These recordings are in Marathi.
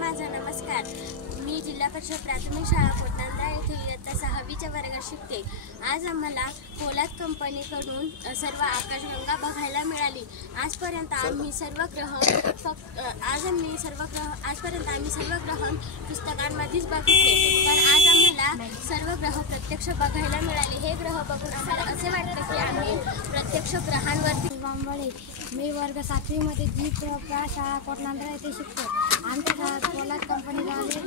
माझा नमस्कार। मी जिल्हा परिषद प्राथमिक शाळा कोटनांद्रा येथे इयत्ता 6वीच्या वर्गात शिकते। आज आम्हाला पोलाद कंपनीकडून सर्व आकाशगंगा बघायला मिळाली। आजपर्यंत आम्ही सर्व ग्रह पुस्तकांमध्येच बघितले, पण आज आम्हाला सर्व ग्रह प्रत्यक्ष बघायला मिळाले। हे ग्रह बघून आम्हाला असे वाटते की आम्ही प्रत्यक्ष ग्रहांवरती मी वर्ग 7वी मध्ये जी शाळा कोटनांद्रा येथे शिकतो। आमच्या शाळेत पोलाद कंपनीद्वारे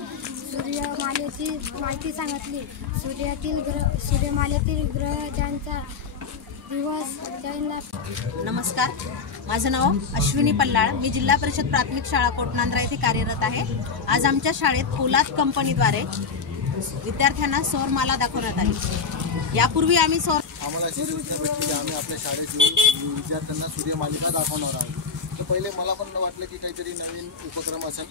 सूर्यमालेची माहिती सांगितली। सूर्यमालेतील ग्रह ज्यांचा दिवस ज्यांना। नमस्कार, माझं नाव अश्विनी पल्लाळ। मी जिल्हा परिषद प्राथमिक शाळा कोटनांद्रा येथे कार्यरत आहे। आज आमच्या शाळेत पोलाद कंपनीद्वारे विद्यार्थ्यांना सौरमाला दाखवण्यात आली। यापूर्वी आम्ही आम्हाला अशी सूचना भेटली की आम्ही आपल्या शाळेत येऊन विद्यार्थ्यांना सूर्यमालिका दाखवणार आहोत। तर पहिले मला पण वाटलं की काहीतरी नवीन उपक्रम असेल,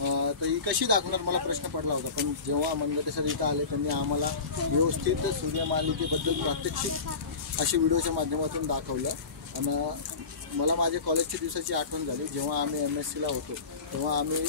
तर ही कशी दाखवणार मला प्रश्न पडला होता। पण जेव्हा मंगते सर इथं आले त्यांनी आम्हाला व्यवस्थित सूर्यमालिकेबद्दल प्रात्यक्षिक अशी व्हिडिओच्या माध्यमातून दाखवलं। आणि मला माझ्या कॉलेजच्या दिवसाची आठवण झाली, जेव्हा आम्ही MSc ला होतो तेव्हा आम्ही